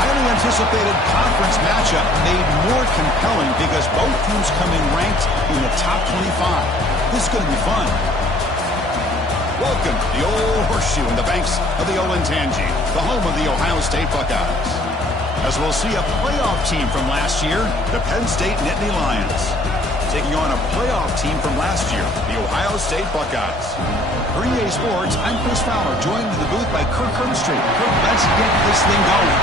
highly anticipated conference matchup made more compelling because both teams come in ranked in the top 25. This is going to be fun. Welcome to the Old Horseshoe in the banks of the Olentangy, the home of the Ohio State Buckeyes. As we'll see a playoff team from last year, the Penn State Nittany Lions, taking on a playoff team from last year, the Ohio State Buckeyes. For EA Sports, I'm Chris Fowler, joined in the booth by Kirk Herbstreit. Kirk, let's get this thing going.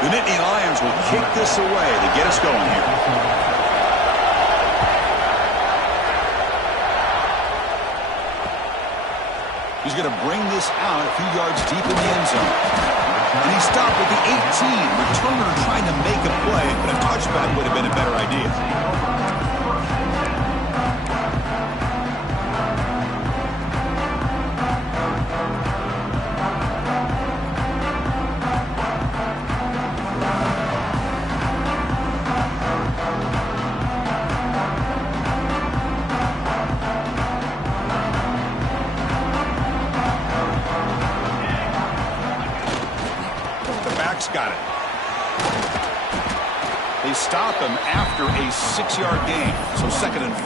The Nittany Lions will kick this away to get us going here. He's going to bring this out a few yards deep in the end zone. And he stopped at the 18. Returner trying to make a play, but a touchback would have been a better idea. Got it. They stop him after a 6-yard gain, so 2nd and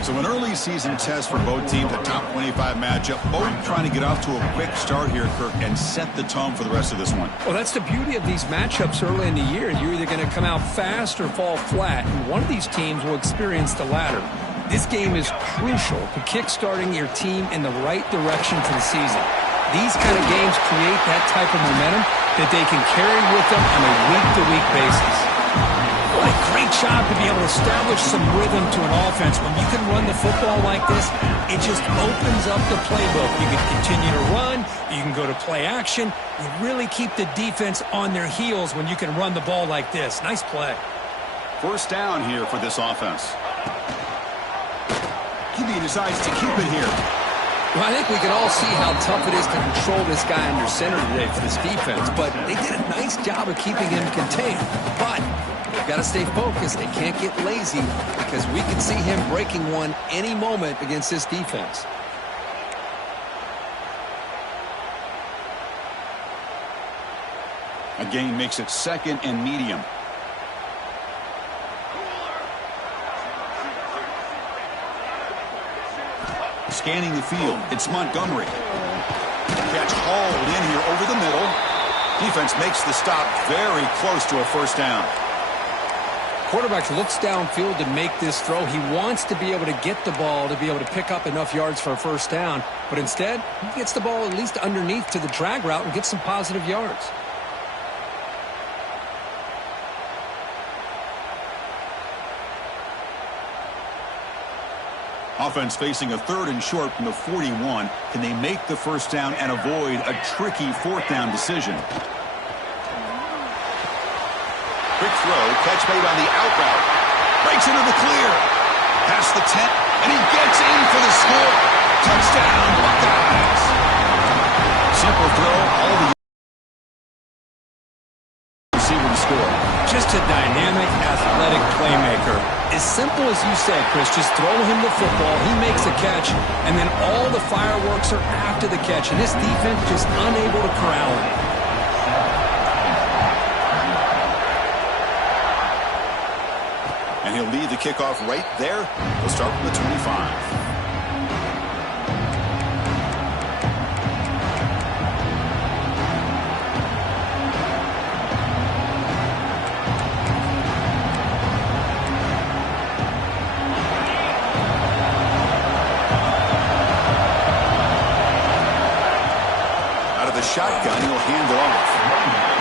4. So an early season test for both teams, a top 25 matchup, both trying to get off to a quick start here, Kirk, and set the tone for the rest of this one. Well, that's the beauty of these matchups early in the year. You're either going to come out fast or fall flat, and one of these teams will experience the latter. This game is crucial to kick-starting your team in the right direction for the season. These kind of games create that type of momentum that they can carry with them on a week-to-week basis. What a great job to be able to establish some rhythm to an offense. When you can run the football like this, it just opens up the playbook. You can continue to run. You can go to play action. You really keep the defense on their heels when you can run the ball like this. Nice play. First down here for this offense. QB decides to keep it here. Well, I think we can all see how tough it is to control this guy under center today for this defense, but they did a nice job of keeping him contained. But they've got to stay focused. They can't get lazy because we can see him breaking one any moment against this defense. A gain makes it 2nd and medium. Scanning the field, it's Montgomery. Catch hauled in here over the middle. Defense makes the stop very close to a first down. Quarterback looks downfield to make this throw. He wants to be able to get the ball to be able to pick up enough yards for a first down. But instead, he gets the ball at least underneath to the drag route and gets some positive yards. Offense facing a 3rd and short from the 41. Can they make the first down and avoid a tricky 4th down decision? Quick throw, catch made on the out route. Breaks into the clear. Past the 10, and he gets in for the score. Touchdown, Buckeyes. Simple throw, all the receiver to score. Just a dynamic, athletic playmaker. As simple as you said, Chris, just throw him the football, he makes a catch, and then all the fireworks are after the catch, and this defense just unable to corral him. And he'll lead the kickoff right there. He'll start from the 25. Shotgun, he'll hand it off.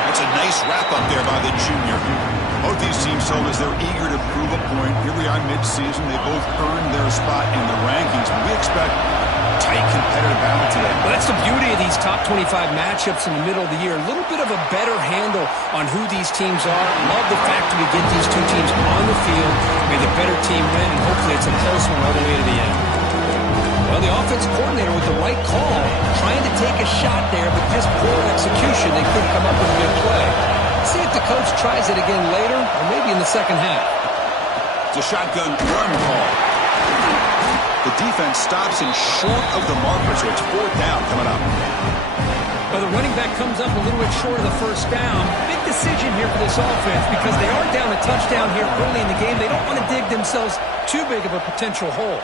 That's a nice wrap-up there by the junior. Both these teams told us they're eager to prove a point. Here we are mid-season. They both earned their spot in the rankings. We expect tight, competitive battle today. Well, that's the beauty of these top 25 matchups in the middle of the year. A little bit of a better handle on who these teams are. Love the fact that we get these two teams on the field. May the better team win, and hopefully it's a close one all the way to the end. Well, the offensive coordinator with the right call, trying to take a shot there, but just poor execution. They couldn't come up with a good play. See if the coach tries it again later, or maybe in the second half. It's a shotgun run call. The defense stops him short of the marker, so it's 4th down coming up. Well, the running back comes up a little bit short of the first down. Big decision here for this offense because they are down a touchdown here early in the game. They don't want to dig themselves too big of a potential hole.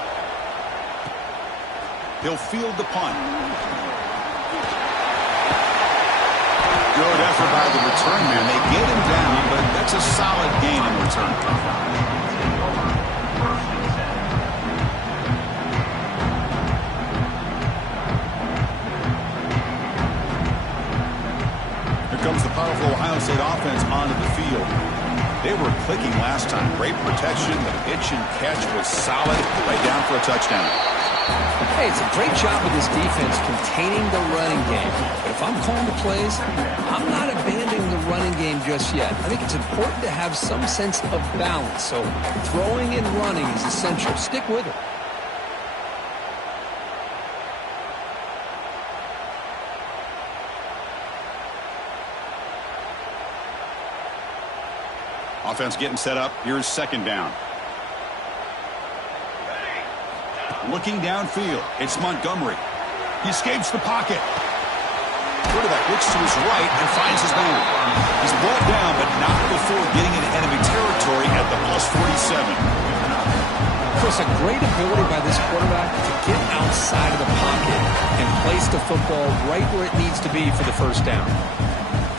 He'll field the punt. Good effort by the return man. They get him down, but that's a solid gain in return. Here comes the powerful Ohio State offense onto the field. They were clicking last time. Great protection. The pitch and catch was solid. Right down for a touchdown. Hey, it's a great job with this defense containing the running game. But if I'm calling the plays, I'm not abandoning the running game just yet. I think it's important to have some sense of balance. So throwing and running is essential. Stick with it. Offense getting set up. Here's 2nd down. Looking downfield. It's Montgomery. He escapes the pocket. Quarterback looks to his right and finds his man. He's brought down, but not before getting into enemy territory at the +47. Chris, a great ability by this quarterback to get outside of the pocket and place the football right where it needs to be for the first down.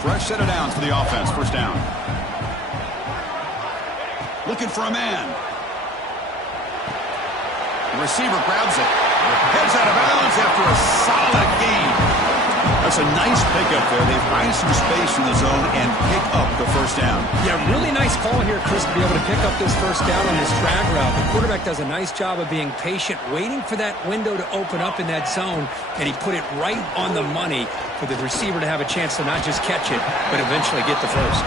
Fresh set of downs for the offense. 1st down. Looking for a man. The receiver grabs it. Heads out of bounds after a solid gain. That's a nice pickup there. They find some space in the zone and pick up the 1st down. Yeah, really nice call here, Chris, to be able to pick up this 1st down on this drag route. The quarterback does a nice job of being patient, waiting for that window to open up in that zone, and he put it right on the money for the receiver to have a chance to not just catch it, but eventually get the first.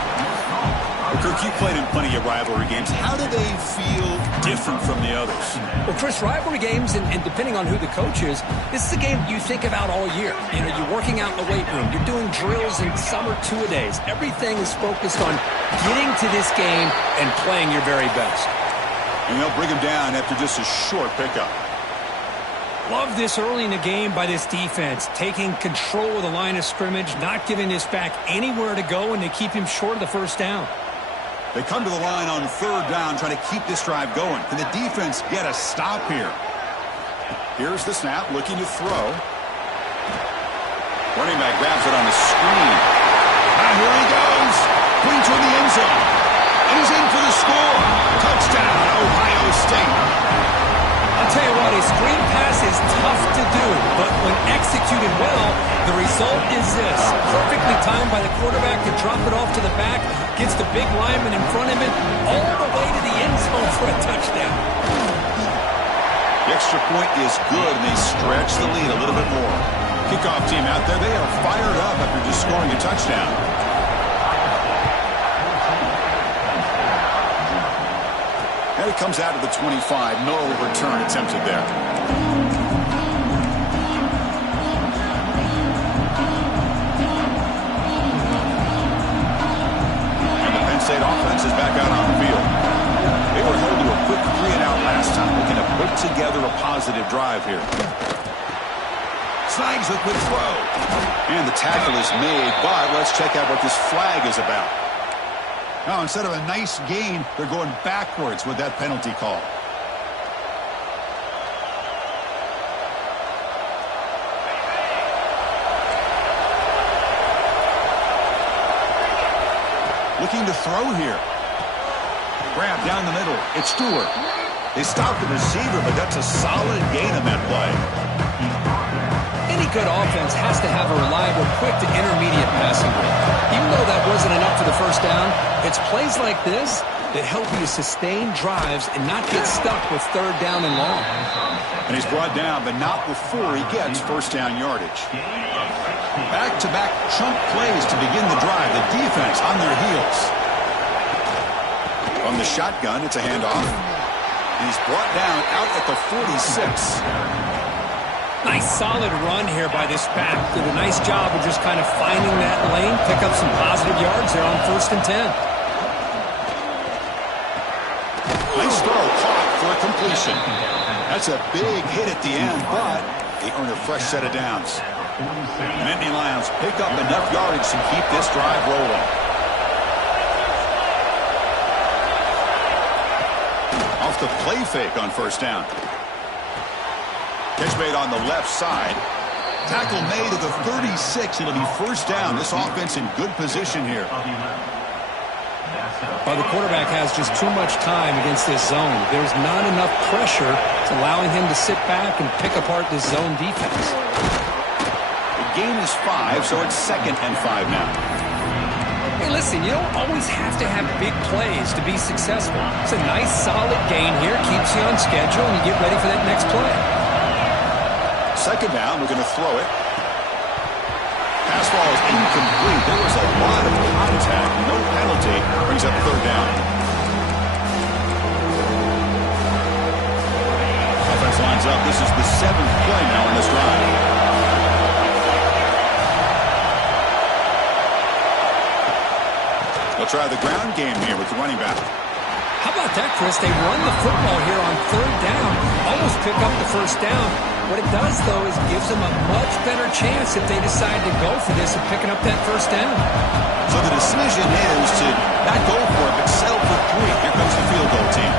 Well, Kirk, you played in plenty of rivalry games. How do they feel different from the others? Well, Chris, rivalry games, and depending on who the coach is, this is a game you think about all year. You know, you're working out in the weight room. You're doing drills in summer two-a-days. Everything is focused on getting to this game and playing your very best. And they'll bring him down after just a short pickup. Love this early in the game by this defense, taking control of the line of scrimmage, not giving this back anywhere to go, and they keep him short of the 1st down. They come to the line on 3rd down, trying to keep this drive going. Can the defense get a stop here? Here's the snap, looking to throw. Running back grabs it on the screen. And here he goes. Clean to the end zone. And he's in for the score. Touchdown, Ohio State. I'll tell you what, a screen pass is tough to do, but when executed well, the result is this. Perfectly timed by the quarterback to drop it off to the back, gets the big lineman in front of him, all the way to the end zone for a touchdown. The extra point is good, and they stretch the lead a little bit more. Kickoff team out there, they are fired up after just scoring a touchdown. And it comes out of the 25. No return attempted there. And the Penn State offense is back out on the field. They were held to a quick 3-and-out last time, looking to put together a positive drive here. Snags a quick throw. And the tackle is made, but let's check out what this flag is about. Now, instead of a nice gain, they're going backwards with that penalty call. Looking to throw here. Grab down the middle. It's Stewart. They stopped the receiver, but that's a solid gain on that play. Any good offense has to have a reliable, quick to intermediate passing game. Even though that wasn't enough for the 1st down, it's plays like this that help you sustain drives and not get stuck with third down and long. And he's brought down, but not before he gets first down yardage. Back-to-back chunk plays to begin the drive. The defense on their heels. From the shotgun, it's a handoff. He's brought down out at the 46. Nice solid run here by this back. Did a nice job of just kind of finding that lane, pick up some positive yards there on 1st and 10. Nice throw caught for a completion. That's a big hit at the end, but they earn a fresh set of downs. Nittany Lions pick up enough yardage to keep this drive rolling. Off the play fake on first down. Catch made on the left side. Tackle made at the 36. It'll be first down. This offense in good position here. Well, the quarterback has just too much time against this zone. There's not enough pressure. It's allowing him to sit back and pick apart this zone defense. The gain is 5, so it's 2nd and 5 now. Hey, listen, you don't always have to have big plays to be successful. It's a nice, solid gain here. Keeps you on schedule, and you get ready for that next play. 2nd down, we're going to throw it. Pass ball is incomplete. There was a lot of contact. No penalty. Brings up 3rd down. Offense lines up. This is the 7th play now in this drive. They'll try the ground game here with the running back. How about that, Chris? They run the football here on 3rd down. Almost pick up the first down. What it does, though, is gives them a much better chance if they decide to go for this of picking up that first down. So the decision is to not go for it, but settle for 3. Here comes the field goal team.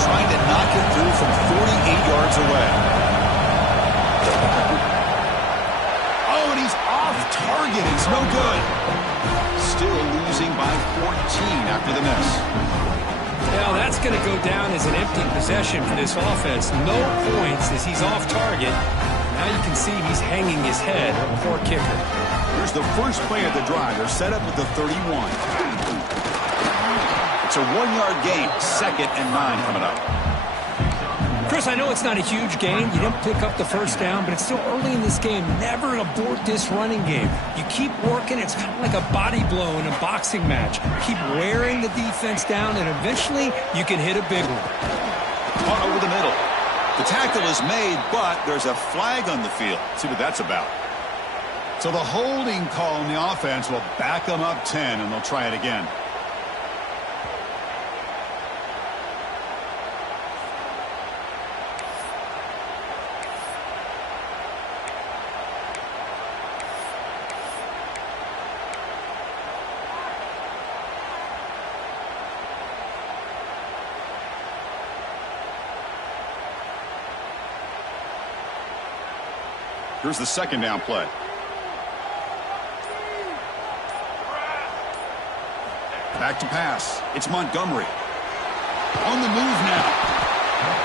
Trying to knock it through from 48 yards away. Oh, and he's off target. It's no good. Still losing by 14 after the miss. Now that's going to go down as an empty possession for this offense. No points as he's off target. Now you can see he's hanging his head. Poor kicker. Here's the first play of the drive. They're set up at the 31. It's a 1-yard gain. 2nd and 9 coming up. Chris, I know it's not a huge gain. You didn't pick up the first down, but it's still early in this game. Never abort this running game. You keep working. It's kind of like a body blow in a boxing match. Keep wearing the defense down, and eventually you can hit a big one. Over the middle. The tackle is made, but there's a flag on the field. Let's see what that's about. So the holding call on the offense will back them up 10, and they'll try it again. Here's the 2nd down play. Back to pass. It's Montgomery. On the move now.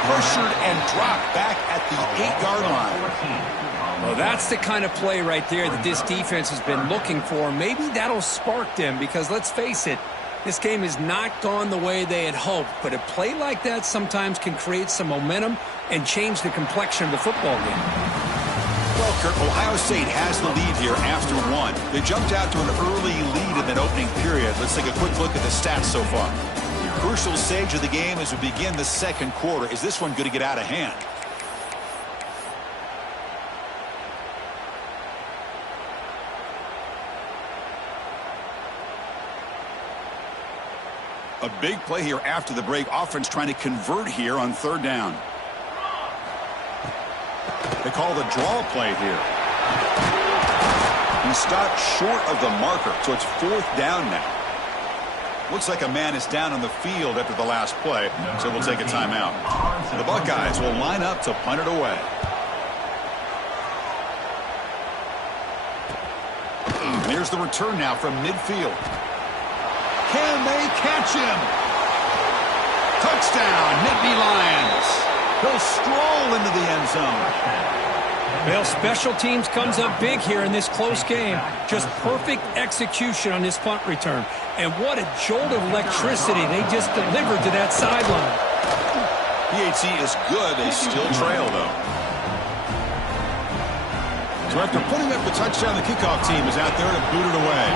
Pressured and dropped back at the 8-yard line. Well, that's the kind of play right there that this defense has been looking for. Maybe that'll spark them because, let's face it, this game has not gone the way they had hoped. But a play like that sometimes can create some momentum and change the complexion of the football game. Well, Kurt, Ohio State has the lead here after 1. They jumped out to an early lead in that opening period. Let's take a quick look at the stats so far. Crucial stage of the game as we begin the 2nd quarter. Is this one going to get out of hand? A big play here after the break. Offense trying to convert here on 3rd down. They call the draw play here. He stopped short of the marker, so it's 4th down now. Looks like a man is down on the field after the last play, so we'll take a timeout. The Buckeyes will line up to punt it away. And here's the return now from midfield. Can they catch him? Touchdown, Nittany Lions. He'll stroll into the end zone. Well, special teams comes up big here in this close game. Just perfect execution on this punt return. And what a jolt of electricity they just delivered to that sideline. PAT is good. They still trail, though. So after putting up the touchdown, the kickoff team is out there to boot it away.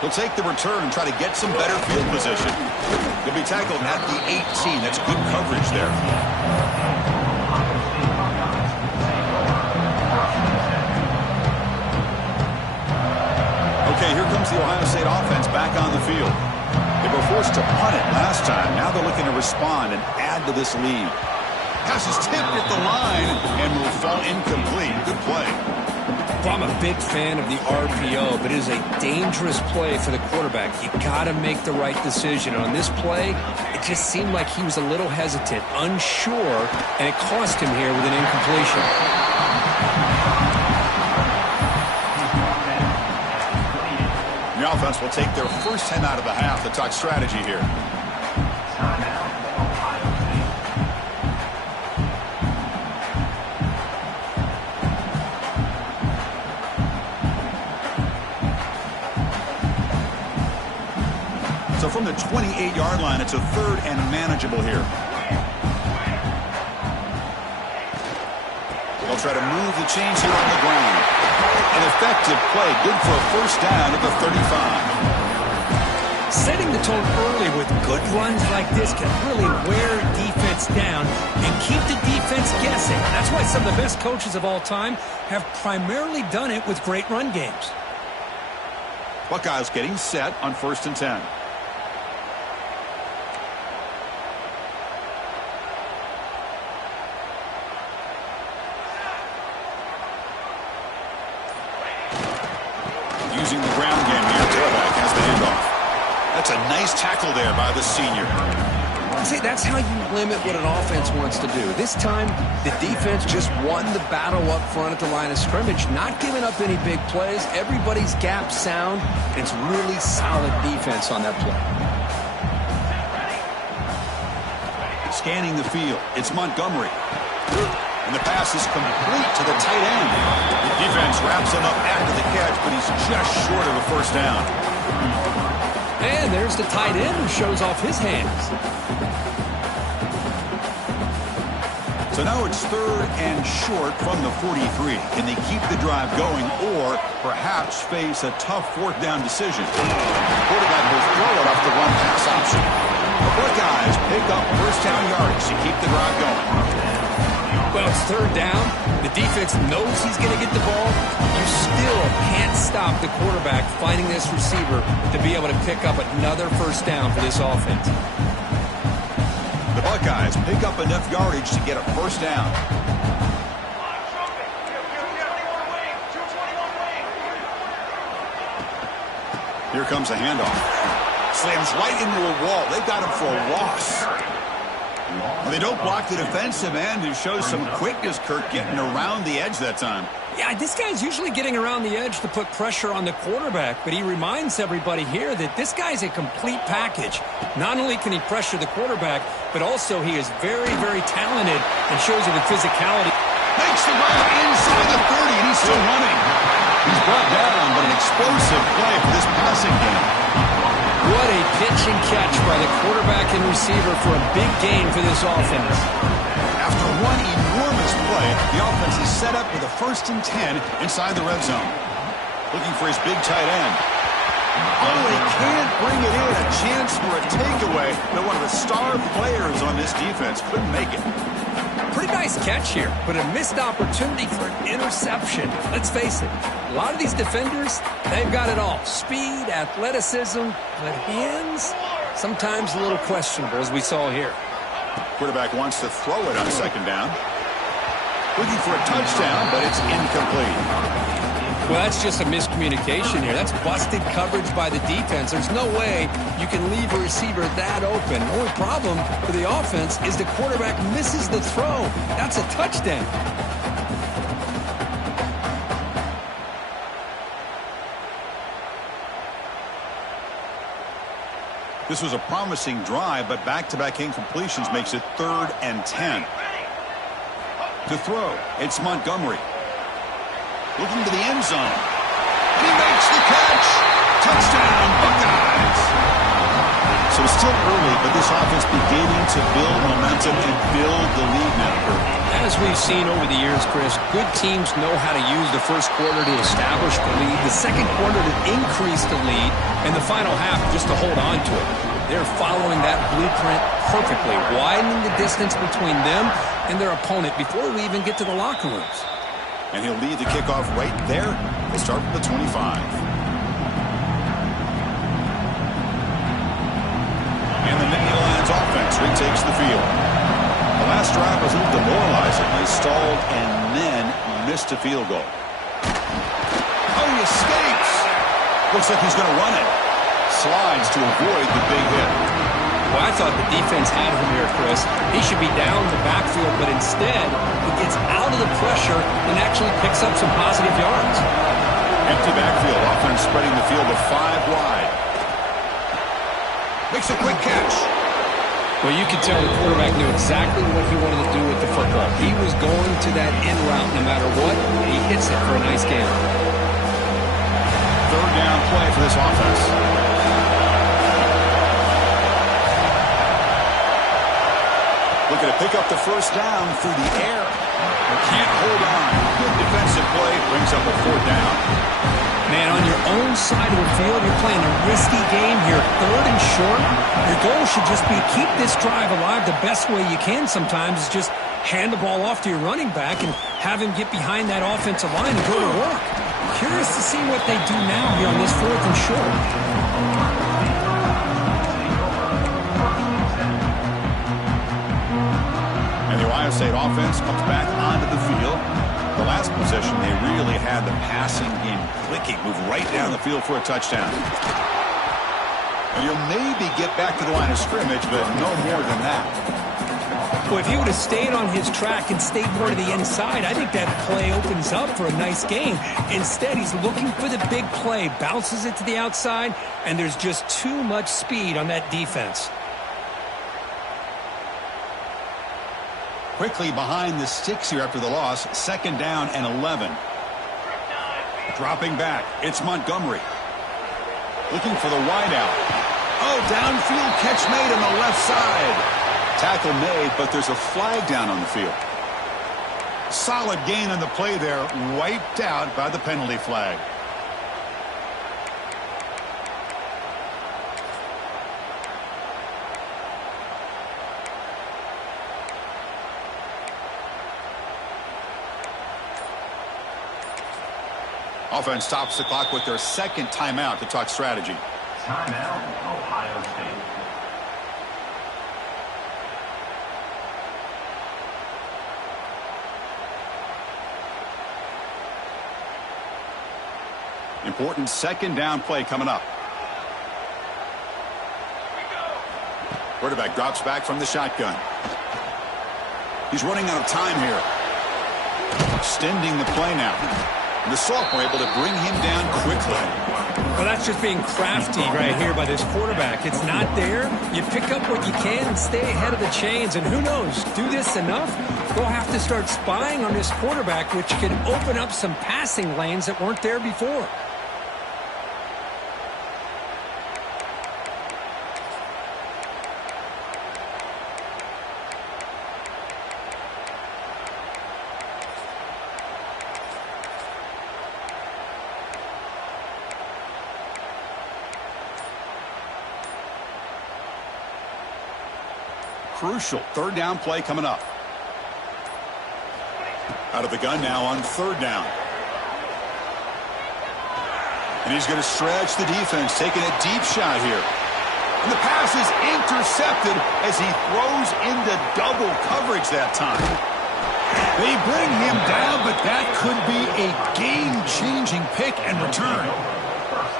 He'll take the return and try to get some better field position. He'll be tackled at the 18. That's good coverage there. Okay, here comes the Ohio State offense back on the field. They were forced to punt it last time. Now they're looking to respond and add to this lead. Pass is tipped at the line and will fall incomplete. Good play. Well, I'm a big fan of the RPO, but it is a dangerous play for the quarterback. You got to make the right decision. On this play, it just seemed like he was a little hesitant, unsure, and it cost him here with an incompletion. The offense will take their first 10 out of the half to talk strategy here. So from the 28-yard line, it's a third and manageable here. They'll try to move the chains here on the ground. An effective play, good for a first down at the 35. Setting the tone early with good runs like this can really wear defense down and keep the defense guessing. That's why some of the best coaches of all time have primarily done it with great run games. Buckeyes getting set on 1st and 10. Using the ground game here, tailback has the handoff. That's a nice tackle there by the senior. See, that's how you limit what an offense wants to do. This time, the defense just won the battle up front at the line of scrimmage, not giving up any big plays. Everybody's gap sound. It's really solid defense on that play. Scanning the field, it's Montgomery. And the pass is complete to the tight end. Defense wraps him up after the catch, but he's just short of a first down. And there's the tight end who shows off his hands. So now it's third and short from the 43. Can they keep the drive going or perhaps face a tough fourth down decision? The quarterback will throw it off the run pass option. The Buckeyes pick up first down yardage to keep the drive going. Well, it's third down. The defense knows he's going to get the ball. You still can't stop the quarterback finding this receiver to be able to pick up another first down for this offense. The Buckeyes pick up enough yardage to get a first down. Here comes a handoff. Slams right into a wall. They got him for a loss. Well, they don't block the defensive end, who shows some quickness, Kirk, getting around the edge that time. Yeah, this guy's usually getting around the edge to put pressure on the quarterback, but he reminds everybody here that this guy's a complete package. Not only can he pressure the quarterback, but also he is very, very talented and shows it with physicality. Makes the run inside the 30, and he's still running. He's brought down, but an explosive play for this passing game. What a pitch and catch by the quarterback and receiver for a big gain for this offense. After one enormous play, the offense is set up with a 1st and 10 inside the red zone. Looking for his big tight end. Oh, he can't bring it in. A chance for a takeaway, but one of the star players on this defense couldn't make it. Pretty nice catch here, but a missed opportunity for an interception. Let's face it, a lot of these defenders, they've got it all. Speed, athleticism, but hands, sometimes a little questionable, as we saw here. Quarterback wants to throw it on 2nd down. Looking for a touchdown, but it's incomplete. Well, that's just a miscommunication here. That's busted coverage by the defense. There's no way you can leave a receiver that open. The only problem for the offense is the quarterback misses the throw. That's a touchdown. This was a promising drive, but back-to-back incompletions makes it 3rd and 10. To throw, it's Montgomery. Looking to the end zone. And he makes the catch. Touchdown, Buckeyes. So it's still early, but this offense beginning to build momentum and build the lead now. As we've seen over the years, Chris, good teams know how to use the first quarter to establish the lead, the second quarter to increase the lead, and the final half just to hold on to it. They're following that blueprint perfectly, widening the distance between them and their opponent before we even get to the locker rooms. And he'll lead the kickoff right there. They start from the 25. And the Nittany Lions offense retakes the field. The last drive was a little demoralizing. They stalled and then missed a field goal. Oh, he escapes. Looks like he's going to run it. Slides to avoid the big hit. Well, I thought the defense had him here, Chris. He should be down the backfield, but instead he gets out of the pressure and actually picks up some positive yards. Empty backfield. Offense spreading the field to 5 wide. Makes a quick catch. Well, you could tell the quarterback knew exactly what he wanted to do with the football. He was going to that end route no matter what, and he hits it for a nice gain. 3rd down play for this offense. Looking to pick up the first down through the air. Can't hold on. Good defensive play. Brings up a 4th down. Man, on your own side of the field, you're playing a risky game here. 3rd and short. Your goal should just be keep this drive alive the best way you can sometimes is just hand the ball off to your running back and have him get behind that offensive line and go to work. Curious to see what they do now here on this 4th and short. And the Ohio State offense comes back onto the field. The last possession, they really had the passing game clicking. Move right down the field for a touchdown. And you'll maybe get back to the line of scrimmage, but no more than that. Well, if he would have stayed on his track and stayed more to the inside, I think that play opens up for a nice game. Instead, he's looking for the big play, bounces it to the outside, and there's just too much speed on that defense. Quickly behind the sticks here after the loss. 2nd down and 11. Dropping back. It's Montgomery. Looking for the wideout. Oh, downfield catch made on the left side. Tackle made, but there's a flag down on the field. Solid gain on the play there. Wiped out by the penalty flag. Offense stops the clock with their 2nd timeout to talk strategy. Timeout, Ohio State. Important 2nd down play coming up. Quarterback drops back from the shotgun. He's running out of time here. Extending the play now. The sophomore able to bring him down quickly. Well, that's just being crafty right here by this quarterback. It's not there. You pick up what you can and stay ahead of the chains. And who knows, do this enough, they'll have to start spying on this quarterback, which can open up some passing lanes that weren't there before. Crucial 3rd down play coming up. Out of the gun now on 3rd down. And he's going to stretch the defense, taking a deep shot here. And the pass is intercepted as he throws into double coverage that time. They bring him down, but that could be a game-changing pick and return.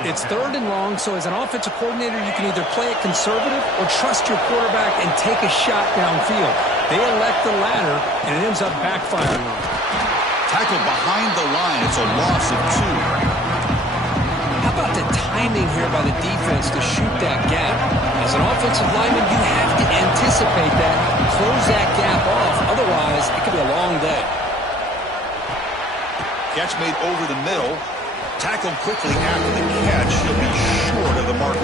It's 3rd and long, so as an offensive coordinator, you can either play it conservative or trust your quarterback and take a shot downfield. They elect the latter, and it ends up backfiring on them. Tackled behind the line. It's a loss of 2. How about the timing here by the defense to shoot that gap? As an offensive lineman, you have to anticipate that, close that gap off. Otherwise, it could be a long day. Catch made over the middle. Tackled quickly after the catch. He'll be short of the marker.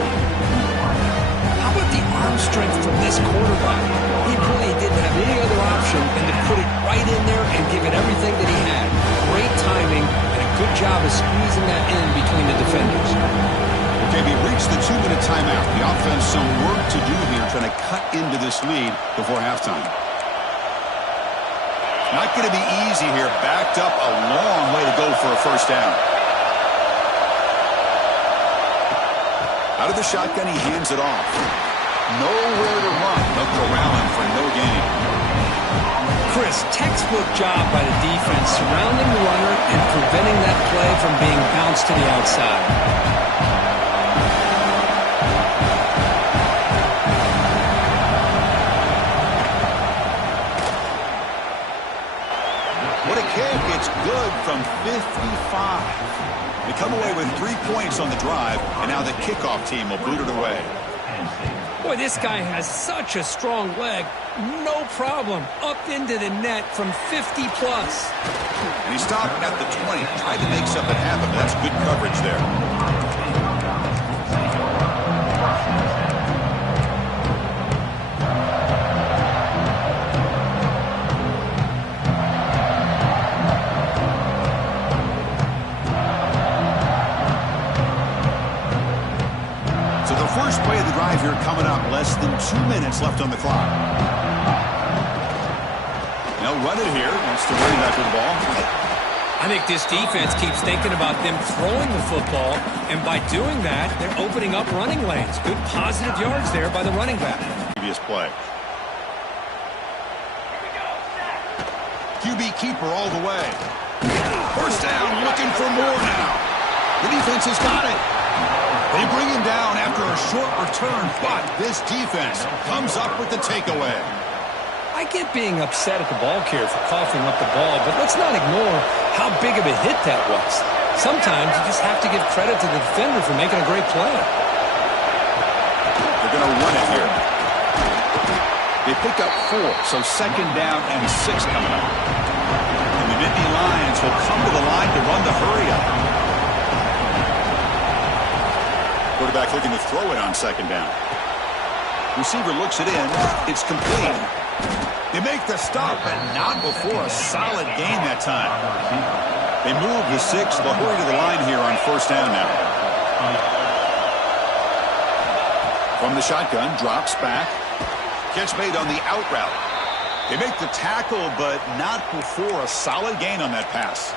How about the arm strength from this quarterback? He really didn't have any other option than to put it right in there and give it everything that he had. Great timing and a good job of squeezing that in between the defenders. Okay, we reached the 2-minute timeout. The offense some work to do here trying to cut into this lead before halftime. Not going to be easy here. Backed up a long way to go for a first down. Out of the shotgun, he hands it off. Nowhere to run. They'll corral him for no gain. Chris, textbook job by the defense surrounding the runner and preventing that play from being bounced to the outside. What a kick. It's good from 55. They come away with 3 points on the drive, and now the kickoff team will boot it away. Boy, this guy has such a strong leg. No problem. Up into the net from 50-plus. And he stopped at the 20. Tried to make something happen, but that's good coverage there. First play of the drive here coming up. Less than 2 minutes left on the clock. They'll run it here. Wants to running back with the ball. I think this defense keeps thinking about them throwing the football, and by doing that, they're opening up running lanes. Good positive yards there by the running back. Previous play. QB keeper all the way. First down, looking for more now. The defense has got it. They bring him down after a short return, but this defense comes up with the takeaway. I get being upset at the ball carrier for coughing up the ball, but let's not ignore how big of a hit that was. Sometimes you just have to give credit to the defender for making a great play. They're going to run it here. They pick up 4, so second down and 6 coming up. And the Nittany Lions will come to the line to run the hurry-up. Quarterback looking to throw it on second down. Receiver looks it in. It's complete. They make the stop, but not before a solid gain that time. They move the 6. They'll hurry to the line here on first down now. From the shotgun, drops back. Catch made on the out route. They make the tackle, but not before a solid gain on that pass.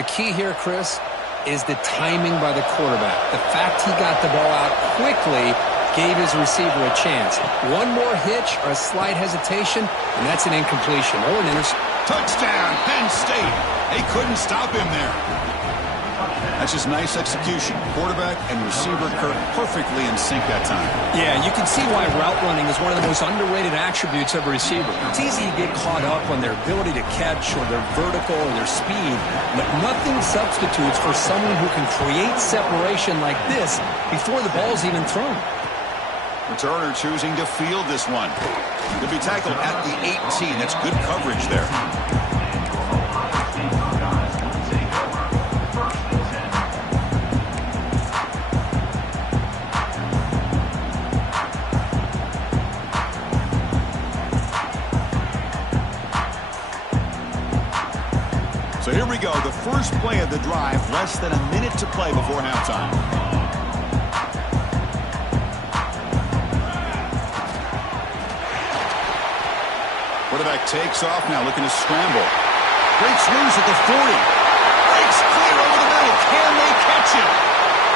The key here, Chris, is the timing by the quarterback. The fact he got the ball out quickly gave his receiver a chance. One more hitch or a slight hesitation, and that's an incompletion or an interception. Touchdown, Penn State. They couldn't stop him there. That's just nice execution. Quarterback and receiver perfectly in sync that time. Yeah, you can see why route running is one of the most underrated attributes of a receiver. It's easy to get caught up on their ability to catch or their vertical or their speed, but nothing substitutes for someone who can create separation like this before the ball's even thrown. Returner choosing to field this one. He'll be tackled at the 18. That's good coverage there. So here we go, the first play of the drive, less than a minute to play before halftime. Quarterback takes off now, looking to scramble. Breaks loose at the 40. Breaks clear over the middle. Can they catch him?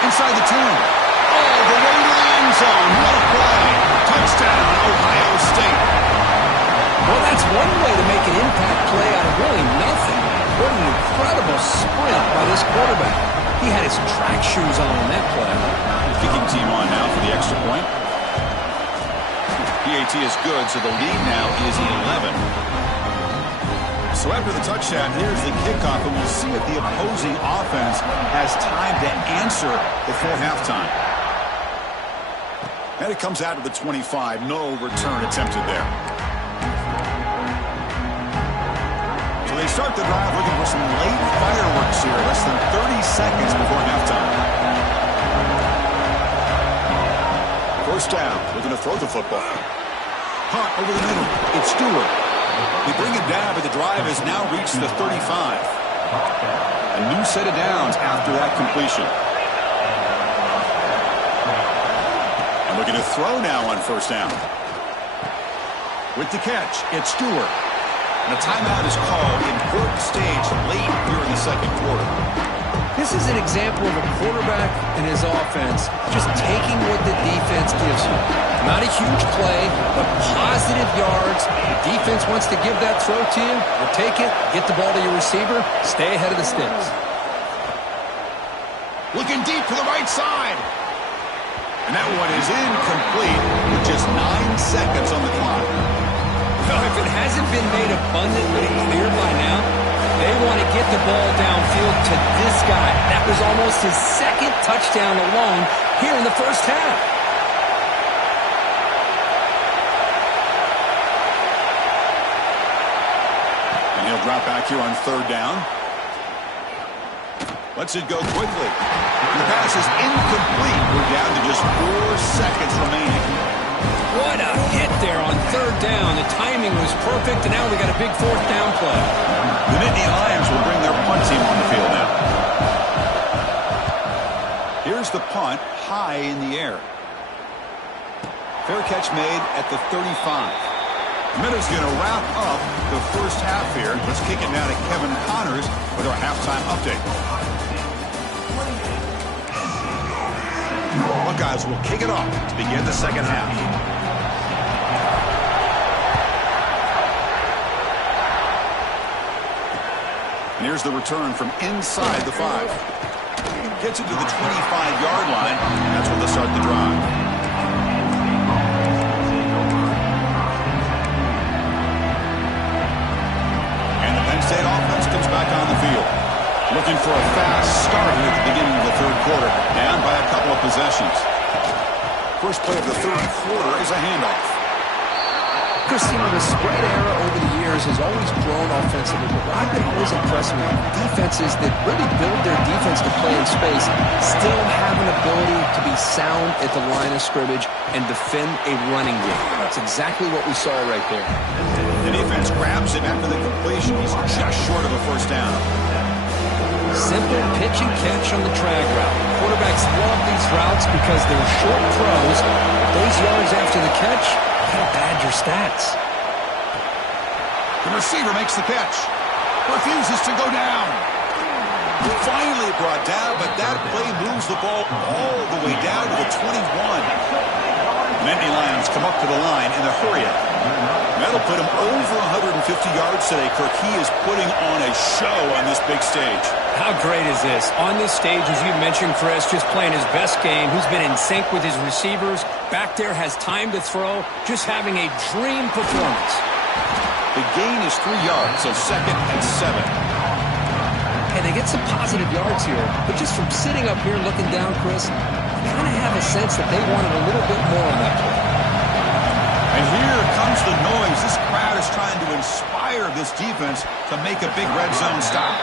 Inside the 10. All the way to the end zone. What a play. Touchdown, Ohio State. Well, that's one way to make an impact play out of really nothing. What an incredible sprint by this quarterback. He had his track shoes on that play. Kicking team on now for the extra point. PAT is good, so the lead now is 11. So after the touchdown, here's the kickoff, and we'll see if the opposing offense has time to answer before halftime. And it comes out to the 25. No return attempted there. So they start the drive looking for some late fireworks here. Less than 30 seconds before halftime. First down. Looking to throw the football. Hunt over the middle. It's Stewart. They bring it down, but the drive has now reached the 35. A new set of downs after that completion. And looking to throw now on first down. With the catch, it's Stewart. And a timeout is called. Important stage late here in the second quarter. This is an example of a quarterback and his offense just taking what the defense gives you. Not a huge play, but positive yards. The defense wants to give that throw to you. You'll take it, get the ball to your receiver, stay ahead of the sticks. Looking deep to the right side. And that one is incomplete with just 9 seconds on the clock. Well, if it hasn't been made abundantly clear by now, they want to get the ball downfield to this guy. That was almost his second touchdown alone here in the first half. And he'll drop back here on third down. Lets it go quickly. The pass is incomplete. We're down to just 4 seconds remaining. What a hit there on third down. The timing was perfect, and now we got a big fourth down play. The Nittany Lions will bring their punt team on the field now. Here's the punt, high in the air. Fair catch made at the 35. Minutes going to wrap up the first half here. Let's kick it now to Kevin Connors with our halftime update. Buckeyes will kick it off to begin the second half. And here's the return from inside the 5. Gets it to the 25-yard line. That's where they'll start the drive. And the Penn State offense comes back on the field. Looking for a fast start here at the beginning of the third quarter. Down by a couple of possessions. First play of the third quarter is a handoff. Christina, the spread era over the years has always grown offensively, but what I've been always impressed with defenses that really build their defense to play in space still have an ability to be sound at the line of scrimmage and defend a running game. That's exactly what we saw right there. The defense grabs him after the completion. He's just short of a first down. Simple pitch and catch on the drag route. Quarterbacks love these routes because they're short throws. But those yards after the catch, that'll pad your stats. The receiver makes the catch. Refuses to go down. Finally brought down, but that play moves the ball all the way down to the 21. Nittany Lions come up to the line in a hurry-up. That'll put him over 150 yards today, Kirk. He is putting on a show on this big stage. How great is this? On this stage, as you mentioned, Chris, just playing his best game. He's been in sync with his receivers. Back there, has time to throw. Just having a dream performance. The gain is 3 yards, so 2nd and 7. And they get some positive yards here. But just from sitting up here looking down, Chris, I kind of have a sense that they wanted a little bit more on that play. And here comes the noise. This crowd is trying to inspire this defense to make a big red zone stop.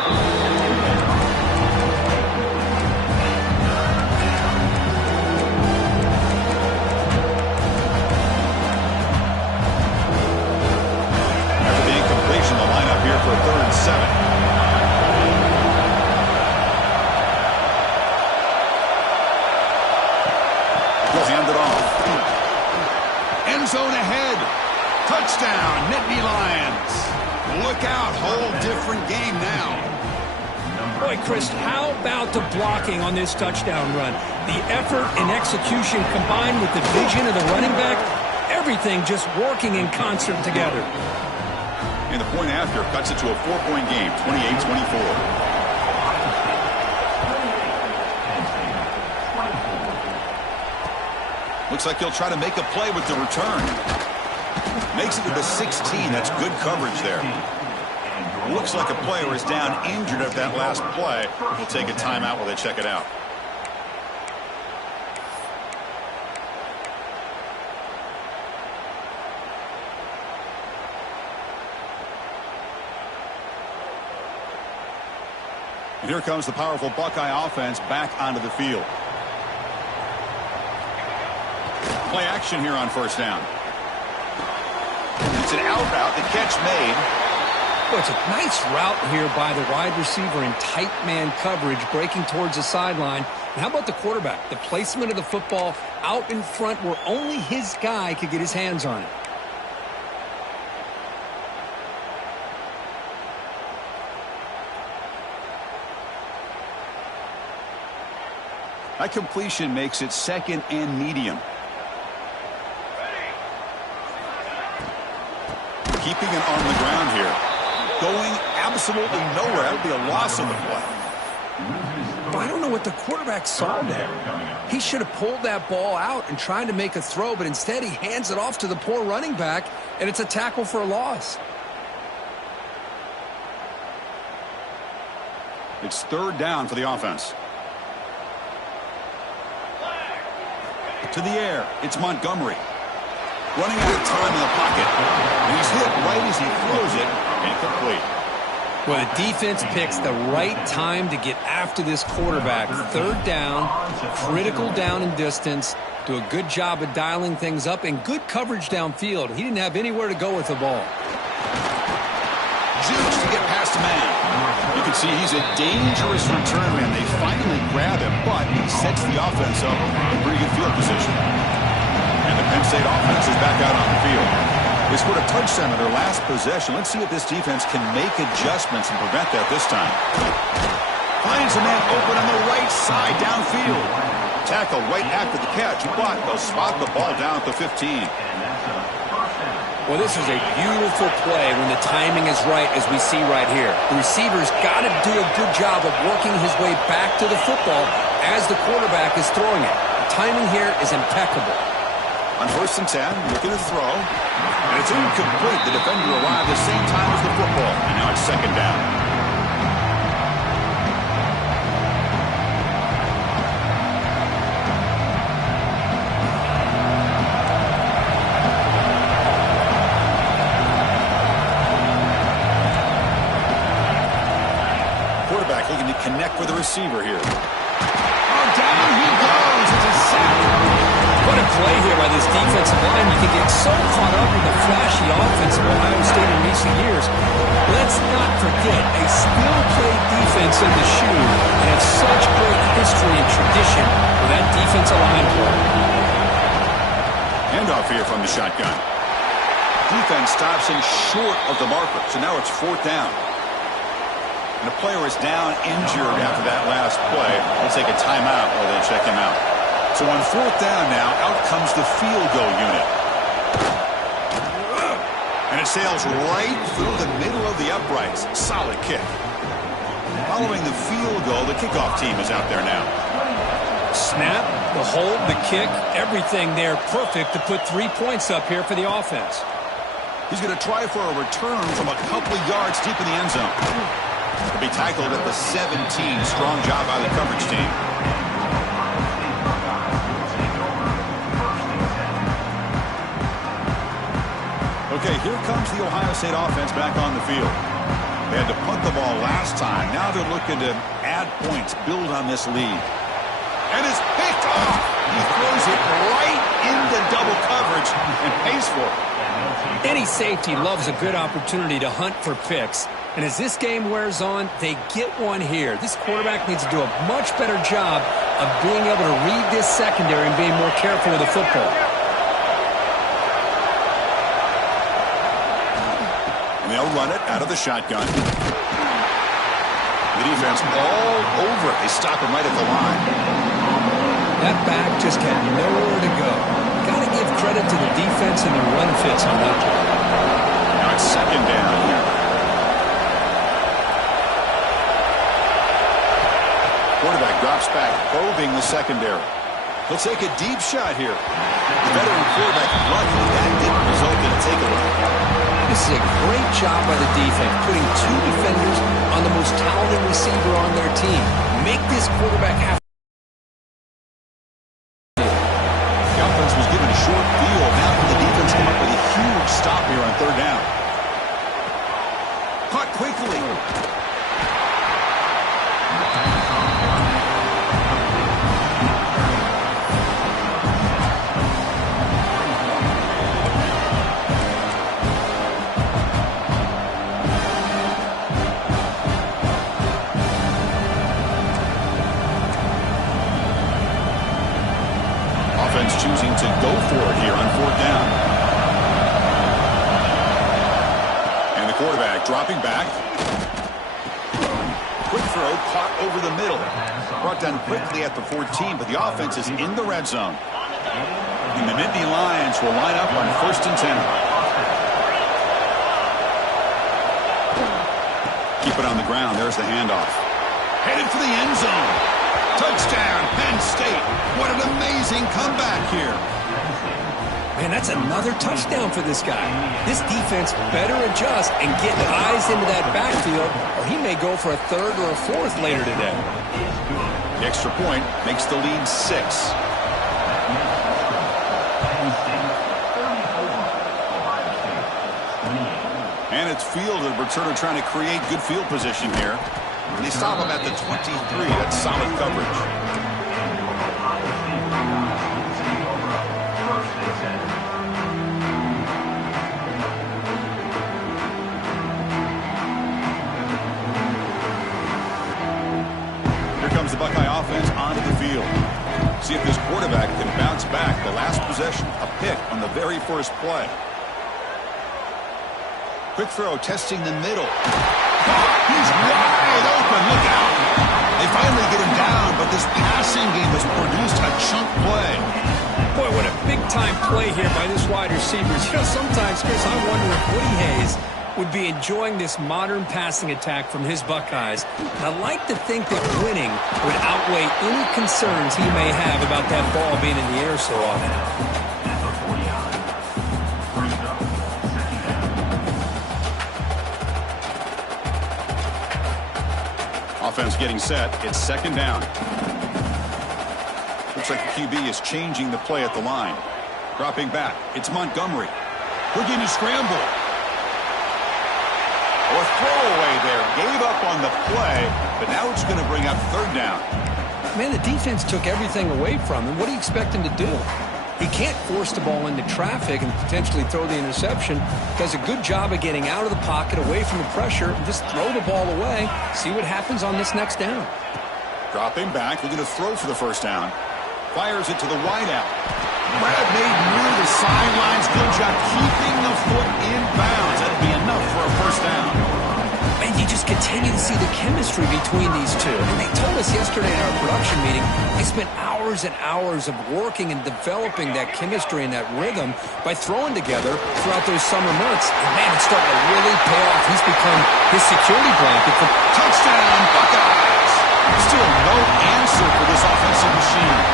After the incompletion, the lineup here for a 3rd and 7. He'll hand it off. End zone ahead. Touchdown, Nittany Lions. Look out, whole different game now. Boy, Chris, how about the blocking on this touchdown run? The effort and execution combined with the vision of the running back, everything just working in concert together. And the point after cuts it to a 4-point game, 28-24. Looks like he'll try to make a play with the return. Makes it to the 16. That's good coverage there. Looks like a player is down injured at that last play. We'll take a timeout while they check it out. And here comes the powerful Buckeye offense back onto the field. Play action here on first down. It's an out route. The catch made. Well, it's a nice route here by the wide receiver in tight man coverage, breaking towards the sideline. And how about the quarterback? The placement of the football out in front where only his guy could get his hands on it. That completion makes it second and medium. Keeping it on the ground here. Going absolutely nowhere. That would be a loss of the play. But I don't know what the quarterback saw there. He should have pulled that ball out and tried to make a throw, but instead he hands it off to the poor running back, and it's a tackle for a loss. It's third down for the offense. To the air. It's Montgomery. Running out of time in the pocket. And he's hit right as he throws it. Incomplete. Well, the defense picks the right time to get after this quarterback. Third down, critical down and distance. Do a good job of dialing things up and good coverage downfield. He didn't have anywhere to go with the ball. Jukes to get past the man. You can see he's a dangerous return man. They finally grab him, but he sets the offense up in pretty good field position. And the Penn State offense is back out on the field. They scored a touchdown in their last possession. Let's see if this defense can make adjustments and prevent that this time. Finds a man open on the right side downfield. Tackle right after the catch, but they'll spot the ball down at the 15. Well, this is a beautiful play when the timing is right, as we see right here. The receiver's got to do a good job of working his way back to the football as the quarterback is throwing it. The timing here is impeccable. On first and 10, looking to throw. And it's incomplete. The defender arrived at the same time as the football. And now it's second down. Quarterback looking to connect with the receiver here. Oh, down he goes. It's a sack. What a play here by this defensive line. You can get so caught up in the flashy offense of Ohio State in recent years. Let's not forget a skill-played defense in the shoe and have such great history and tradition with that defensive line play. Handoff here from the shotgun. Defense stops him short of the marker, so now it's fourth down. And the player is down injured after that last play. They'll take a timeout while they check him out. So on fourth down now, out comes the field goal unit. And it sails right through the middle of the uprights. Solid kick. Following the field goal, the kickoff team is out there now. Snap, the hold, the kick, everything there perfect to put 3 points up here for the offense. He's going to try for a return from a couple of yards deep in the end zone. He'll be tackled at the 17. Strong job by the coverage team. Okay, here comes the Ohio State offense back on the field. They had to punt the ball last time. Now they're looking to add points, build on this lead. And it's picked off. He throws it right into double coverage and pays for it. Any safety loves a good opportunity to hunt for picks. And as this game wears on, they get one here. This quarterback needs to do a much better job of being able to read this secondary and being more careful with the football. And they'll run it out of the shotgun. The defense all over it. They stop him right at the line. That back just had nowhere to go. Got to give credit to the defense and the run fits on that play. Now it's second down here. Quarterback drops back, probing the secondary. He'll take a deep shot here. The veteran quarterback lucky that didn't result in a takeaway. This is a great job by the defense, putting two defenders on the most talented receiver on their team. Make this quarterback have. The offense was given a short field. Now can the defense come up with a huge stop here on third down? Caught quickly. Choosing to go for it here on fourth down. And the quarterback dropping back. Quick throw caught over the middle. Brought down quickly at the 14, but the offense is in the red zone. And the Nittany Lions will line up on 1st and 10. Keep it on the ground. There's the handoff. Headed for the end zone. Touchdown, Penn State. What an amazing comeback here. Man, that's another touchdown for this guy. This defense better adjust and get eyes into that backfield, or he may go for a third or a fourth later today. The extra point makes the lead 6. And it's fielded. Returner trying to create good field position here. They stop him at the 23. That's solid coverage. Here comes the Buckeye offense onto the field. See if this quarterback can bounce back. The last possession, a pick on the very first play. Quick throw, testing the middle. He's wide open. Look out. They finally get him down, but this passing game has produced a chunk play. Boy, what a big-time play here by this wide receivers. You know, sometimes, Chris, I wonder if Woody Hayes would be enjoying this modern passing attack from his Buckeyes. I like to think that winning would outweigh any concerns he may have about that ball being in the air so often. Offense getting set. It's 2nd down. Looks like the QB is changing the play at the line. Dropping back. It's Montgomery. Looking to scramble. Or throwaway there. Gave up on the play, but now it's going to bring up 3rd down. Man, the defense took everything away from him. What do you expect him to do? He can't force the ball into traffic and potentially throw the interception. Does a good job of getting out of the pocket, away from the pressure, and just throw the ball away. See what happens on this next down. Dropping back, looking to throw for the 1st down. Fires it to the wideout. Brad made near the sidelines. Good job keeping the foot in bounds. That'll be enough for a 1st down. And you just continue to see the chemistry between these two. And they told us yesterday in our production meeting, they spent hours and hours of working and developing that chemistry and that rhythm by throwing together throughout those summer months. And man, it's starting to really pay off. He's become his security blanket for touchdown Buckeyes. Still no answer for this offensive machine.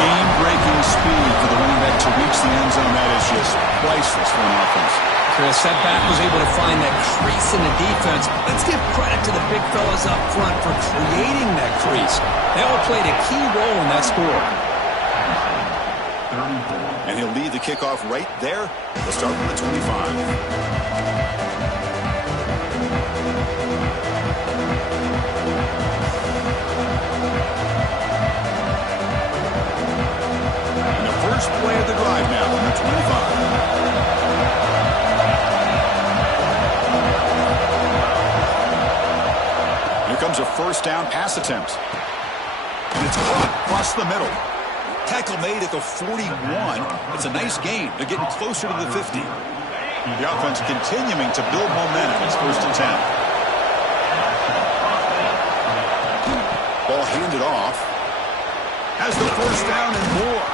Game-breaking speed for the running back to reach the end zone. That is just priceless for an offense. Chris, that back was able to find that crease in the defense. Let's give credit to the big fellas up front for creating that crease. They all played a key role in that score. And he'll lead the kickoff right there. We'll start from the 25. First play of the drive now on the 25. Here comes a 1st down pass attempt. And it's caught across the middle. Tackle made at the 41. It's a nice gain. They're getting closer to the 50. The offense continuing to build momentum. It's 1st and 10. Ball handed off. Has the 1st down and more.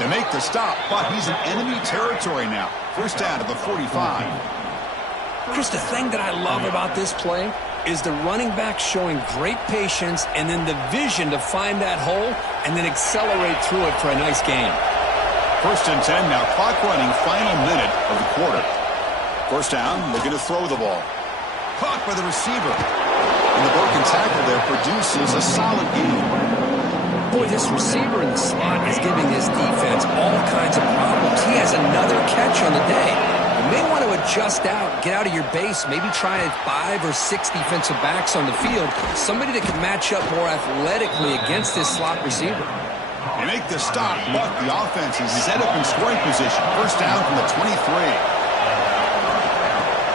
They make the stop, but he's in enemy territory now. 1st down to the 45. Chris, the thing that I love about this play is the running back showing great patience and then the vision to find that hole and then accelerate through it for a nice gain. 1st and 10 now. Clock running, final minute of the quarter. First down, looking to throw the ball. Caught by the receiver. And the broken tackle there produces a solid gain. Boy, this receiver in the slot is giving this defense all kinds of problems. He has another catch on the day. You may want to adjust out, get out of your base, maybe try 5 or 6 defensive backs on the field, somebody that can match up more athletically against this slot receiver. They make the stop, but the offense is set up in scoring position. First down from the 23.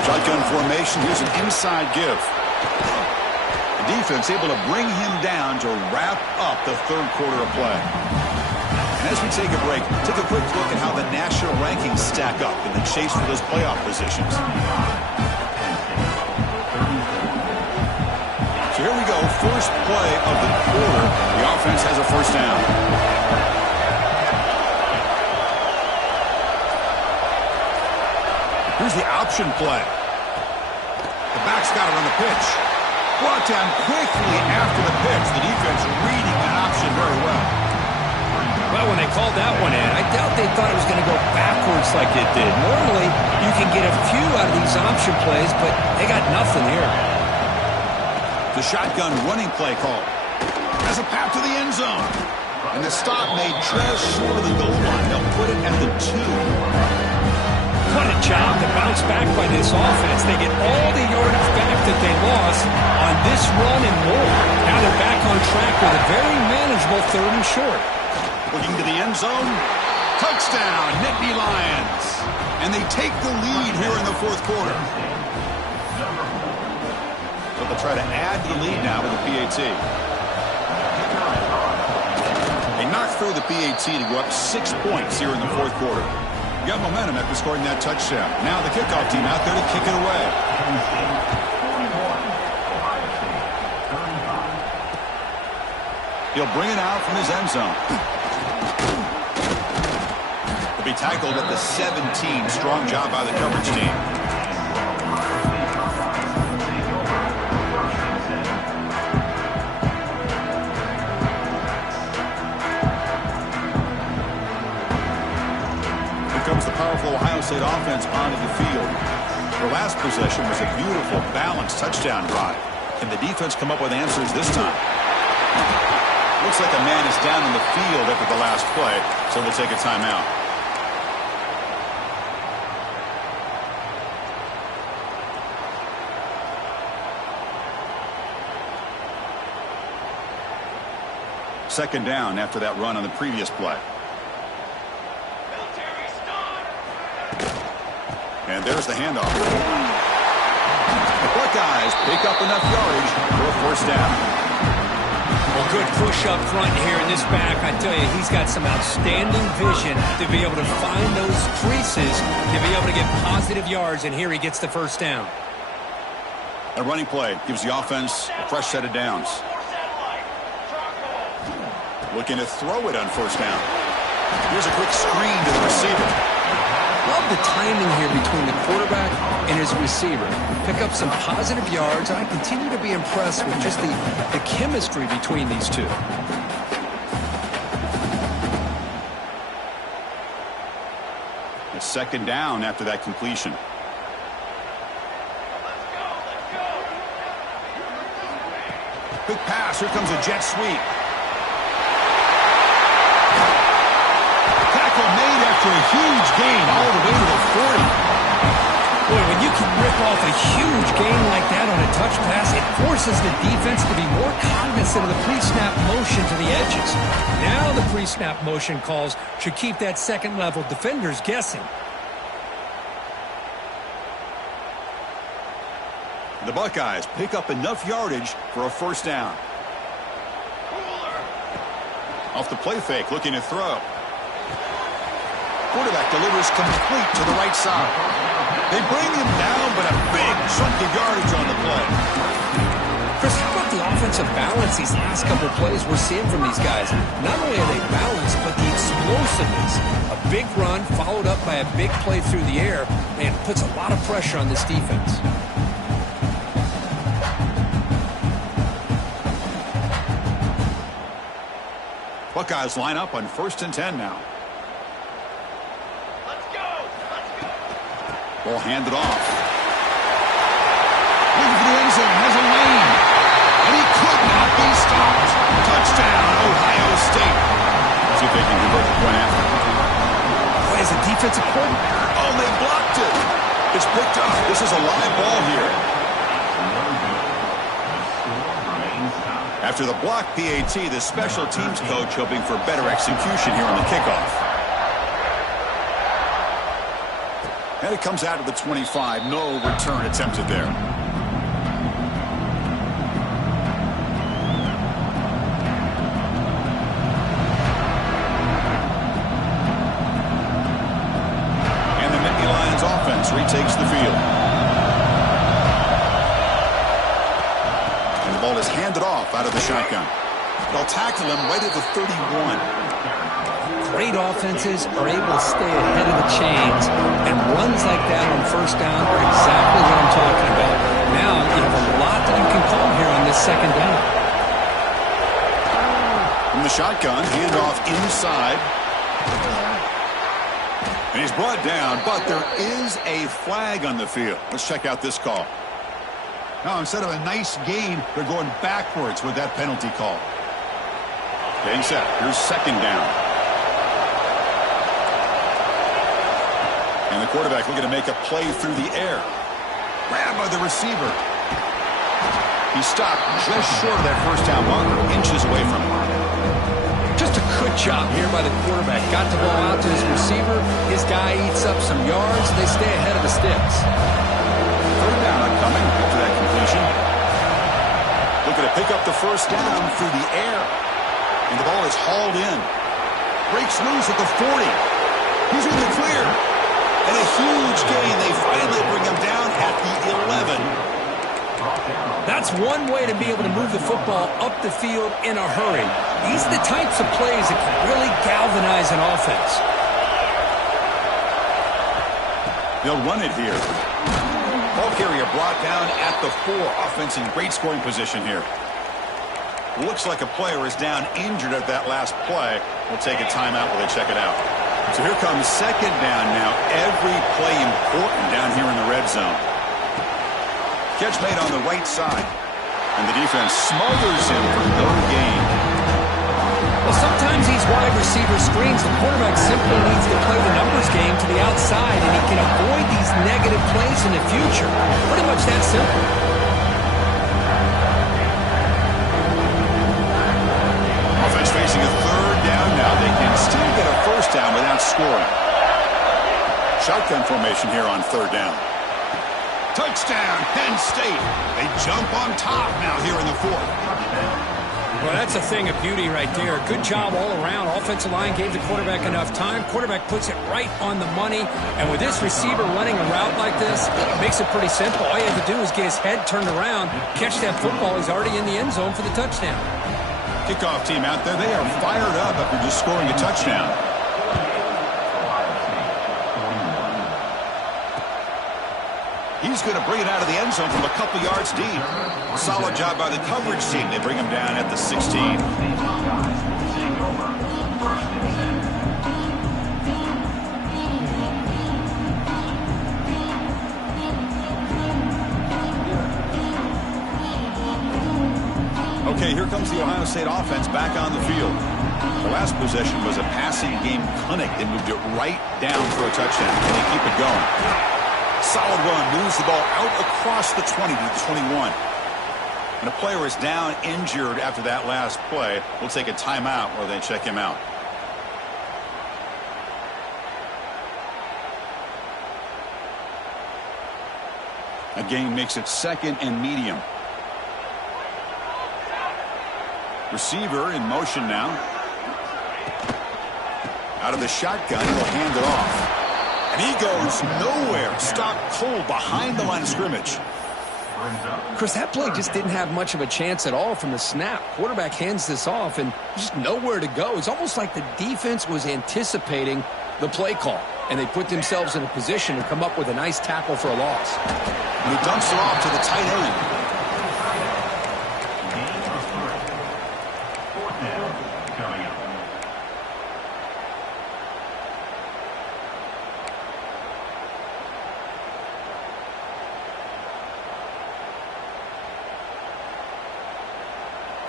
Shotgun formation. Here's an inside give. The defense able to bring him down to wrap up the third quarter of play. And as we take a break, take a quick look at how the national rankings stack up in the chase for those playoff positions. So here we go, first play of the quarter. The offense has a first down. Here's the option play. The back's got it on the pitch. Brought down quickly after the pitch. The defense reading that option very well. Well, when they called that one in, I doubt they thought it was going to go backwards like it did. Normally, you can get a few out of these option plays, but they got nothing here. The shotgun running play call. Has a path to the end zone. And the stop made just short of the goal line. They'll put it at the 2. What a job to bounce back by this offense. They get all the yardage back that they lost on this run and more. Now they're back on track with a very manageable 3rd and short. Looking to the end zone. Touchdown, Nittany Lions. And they take the lead here in the 4th quarter. So they'll try to add to the lead now with the PAT. They knock through the PAT to go up 6 points here in the 4th quarter. Got momentum after scoring that touchdown. Now the kickoff team out there to kick it away. He'll bring it out from his end zone. He'll be tackled at the 17. Strong job by the coverage team. Comes the powerful Ohio State offense onto the field. Their last possession was a beautiful, balanced touchdown drive. Can the defense come up with answers this time? Looks like a man is down on the field after the last play, so we'll take a timeout. Second down after that run on the previous play. And there's the handoff. The Buckeyes pick up enough yardage for a first down. Well, good push up front here in this back. I tell you, he's got some outstanding vision to be able to find those creases, to be able to get positive yards, and here he gets the first down. A running play gives the offense a fresh set of downs. Looking to throw it on first down. Here's a quick screen to the receiver. Love the timing here between the quarterback and his receiver. Pick up some positive yards. I continue to be impressed with just the chemistry between these two. It's second down after that completion. Quick pass. Here comes a jet sweep. Made after a huge gain all the way to the 40. Boy, when you can rip off a huge gain like that on a touch pass, it forces the defense to be more cognizant of the pre-snap motion to the edges. Now the pre-snap motion calls should keep that second-level defenders guessing. The Buckeyes pick up enough yardage for a first down. Off the play fake, looking to throw. Quarterback delivers complete to the right side. They bring him down, but a big chunk of yardage on the play. Chris, how about the offensive balance these last couple plays we're seeing from these guys? Not only are they balanced, but the explosiveness. A big run followed up by a big play through the air, and puts a lot of pressure on this defense. Buckeyes line up on 1st and 10 now. Ball handed off. Looking for the end zone. Has a lane. And he could not be stopped. Touchdown, Ohio State. See if they can convert the point after. Boy, as a defensive coordinator. Oh, they blocked it. It's picked up. This is a live ball here. After the block PAT, the special teams coach hoping for better execution here on the kickoff. And it comes out of the 25. No return attempted there. And the Nittany Lions offense retakes the field. And the ball is handed off out of the shotgun. They'll tackle him right at the 31. Great offenses are able to stay ahead of the chains, and runs like that on first down are exactly what I'm talking about. Now you have a lot that you can call here on this second down. From the shotgun, handoff inside. And he's brought down, but there is a flag on the field. Let's check out this call. Now, instead of a nice gain, they're going backwards with that penalty call. Getting set. Here's second down. And the quarterback looking to make a play through the air. Grabbed by the receiver. He stopped just short of that first down marker, inches away from him. Just a good job here by the quarterback. Got the ball out to his receiver. His guy eats up some yards. They stay ahead of the sticks. Third down coming after that completion. Looking to pick up the first down through the air. And the ball is hauled in. Breaks loose at the 40. He's in the clear. And a huge gain. They finally bring him down at the 11. That's one way to be able to move the football up the field in a hurry. These are the types of plays that can really galvanize an offense. They'll run it here. Ball carrier brought down at the 4. Offense in great scoring position here. Looks like a player is down injured at that last play. We'll take a timeout while they check it out. So here comes second down now. Every play important down here in the red zone. Catch made on the right side. And the defense smothers him for no gain. Well, sometimes these wide receiver screens, the quarterback simply needs to play the numbers game to the outside, and he can avoid these negative plays in the future. Pretty much that simple. Offense facing a third down now. They can still get a first down without scoring. Shotgun formation here on third down. Touchdown, Penn State. They jump on top now here in the 4th. Well, that's a thing of beauty right there. Good job all around. Offensive line gave the quarterback enough time. Quarterback puts it right on the money. And with this receiver running a route like this, it makes it pretty simple. All you have to do is get his head turned around, catch that football. He's already in the end zone for the touchdown. Kickoff team out there. They are fired up after just scoring a touchdown. He's going to bring it out of the end zone from a couple yards deep. Solid job by the coverage team. They bring him down at the 16. Okay, here comes the Ohio State offense back on the field. The last possession was a passing game clinic. They moved it right down for a touchdown. Can they keep it going? Solid run, moves the ball out across the 20 to the 21. And a player is down injured after that last play. We'll take a timeout while they check him out. A gain makes it second and medium. Receiver in motion now. Out of the shotgun, he'll hand it off. And he goes nowhere. Stopped cold behind the line of scrimmage. Chris, that play just didn't have much of a chance at all from the snap. Quarterback hands this off and just nowhere to go. It's almost like the defense was anticipating the play call, and they put themselves in a position to come up with a nice tackle for a loss. And he dumps it off to the tight end.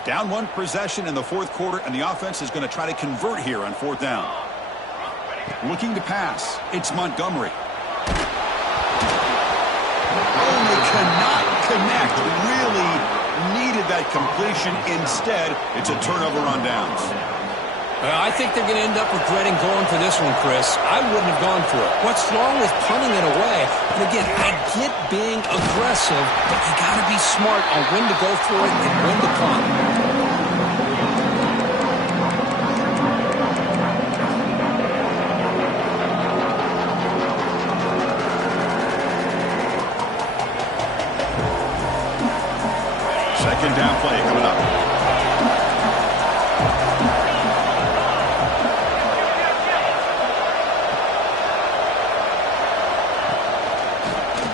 Down one possession in the fourth quarter, and the offense is going to try to convert here on fourth down. Looking to pass. It's Montgomery. Oh, they cannot connect. Really needed that completion. Instead, it's a turnover on downs. I think they're going to end up regretting going for this one, Chris. I wouldn't have gone for it. What's wrong with punting it away? And again, I get being aggressive, but you got to be smart on when to go for it and when to punt. Second down play coming up.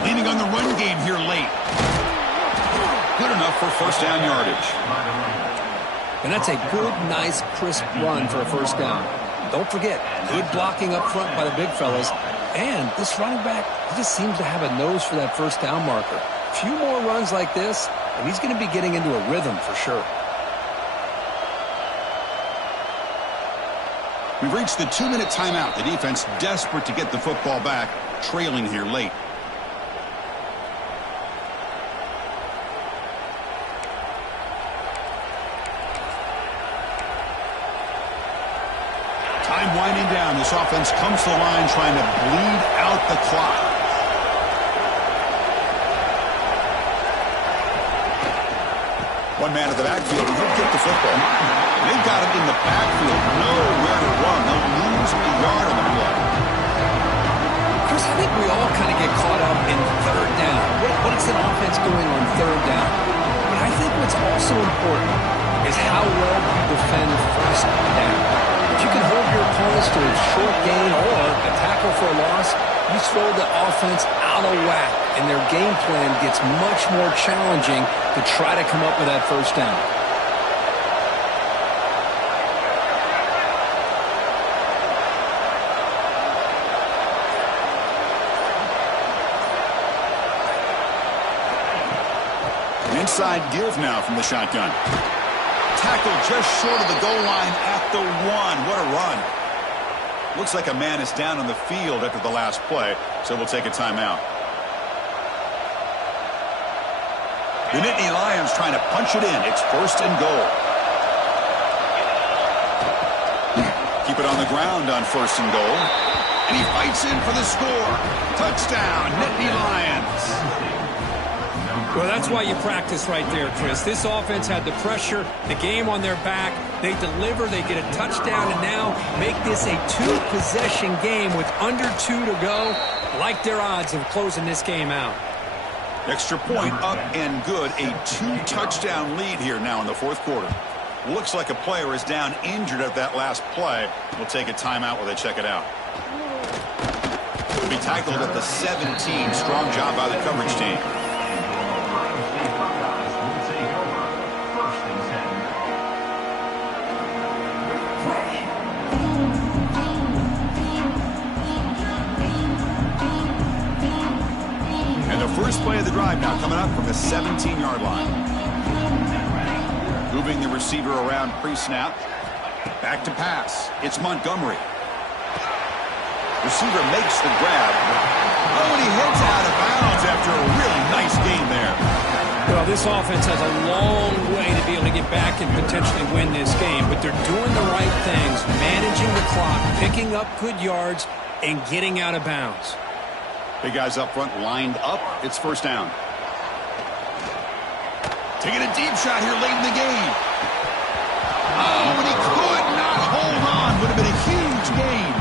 Leaning on the run game here late. Good enough for first down yardage. And that's a good, nice, crisp run for a first down. Don't forget, good blocking up front by the big fellas. And this running back, he just seems to have a nose for that first down marker. A few more runs like this, and he's going to be getting into a rhythm for sure. We've reached the 2-minute timeout. The defense desperate to get the football back, trailing here late. Time winding down. This offense comes to the line trying to bleed out the clock. One man at the backfield, and he'll get the football. They've got it in the backfield. Nowhere to run. They'll lose a yard on the play. Chris, I think we all kind of get caught up in third down. What is an offense doing on third down? But I think what's also important is how well you defend first down. If you can hold your opponents to a short gain or a tackle for a loss, you throw the offense out of whack, and their game plan gets much more challenging to try to come up with that first down. Inside give now from the shotgun. Tackle just short of the goal line at the 1. What a run. Looks like a man is down on the field after the last play, so we'll take a timeout. The Nittany Lions trying to punch it in. It's first and goal. Keep it on the ground on first and goal. And he fights in for the score. Touchdown, Nittany Lions. Well, that's why you practice right there, Chris. This offense had the pressure, the game on their back. They deliver, they get a touchdown, and now make this a 2-possession game with under 2 to go. Like their odds of closing this game out. Extra point up and good. A 2-touchdown lead here now in the fourth quarter. Looks like a player is down injured at that last play. We'll take a timeout while they check it out. Will be tackled at the 17. Strong job by the coverage team. First play of the drive now coming up from the 17-yard line. Moving the receiver around pre-snap. Back to pass. It's Montgomery. Receiver makes the grab. Oh, and he heads out of bounds after a really nice game there. Well, this offense has a long way to be able to get back and potentially win this game, but they're doing the right things, managing the clock, picking up good yards, and getting out of bounds. Big guys up front lined up. It's first down. Taking a deep shot here late in the game. Oh, and he could not hold on. Would have been a huge gain.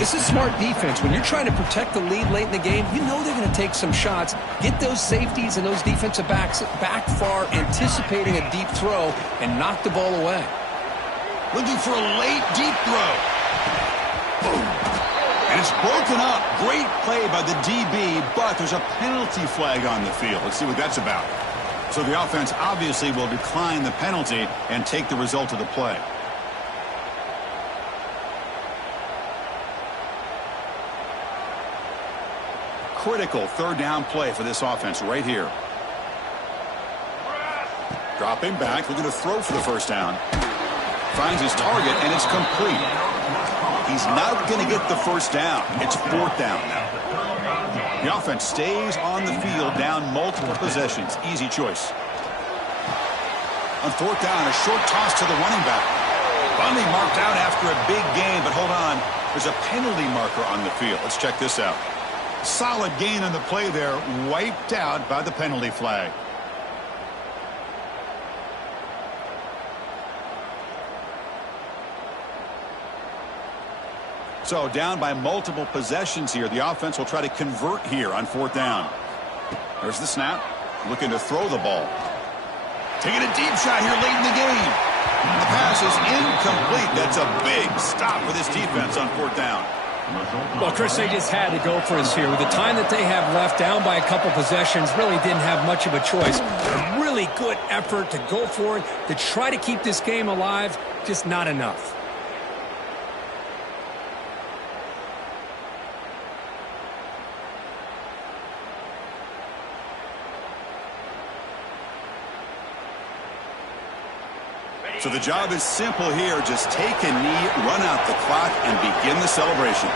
This is smart defense. When you're trying to protect the lead late in the game, you know they're going to take some shots. Get those safeties and those defensive backs back far, anticipating a deep throw, and knock the ball away. Looking for a late deep throw. Boom. And it's broken up. Great play by the DB, but there's a penalty flag on the field. Let's see what that's about. So the offense obviously will decline the penalty and take the result of the play. Critical third down play for this offense right here. Dropping back, looking to throw for the first down. Finds his target, and it's complete. He's not going to get the first down. It's fourth down now. The offense stays on the field, down multiple possessions. Easy choice. On fourth down, a short toss to the running back. Bundy marked out after a big gain, but hold on. There's a penalty marker on the field. Let's check this out. Solid gain on the play there, wiped out by the penalty flag. So down by multiple possessions here. The offense will try to convert here on fourth down. There's the snap. Looking to throw the ball. Taking a deep shot here late in the game. The pass is incomplete. That's a big stop for this defense on fourth down. Well, Chris, they just had to go for us here. With the time that they have left, down by a couple possessions, really didn't have much of a choice. A really good effort to go for it, to try to keep this game alive, just not enough. So the job is simple here. Just take a knee, run out the clock, and begin the celebration.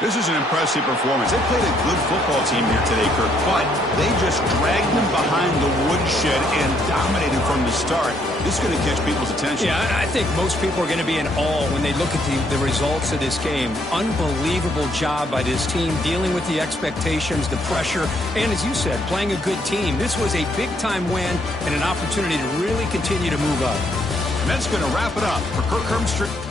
This is an impressive performance. They played a good football team here today, Kirk, but they just dragged them behind the woodshed and dominated from the start. This is going to catch people's attention. Yeah, I think most people are going to be in awe when they look at the results of this game. Unbelievable job by this team, dealing with the expectations, the pressure, and as you said, playing a good team. This was a big-time win and an opportunity to really continue to move up. And that's going to wrap it up for Kirk Herbstreit.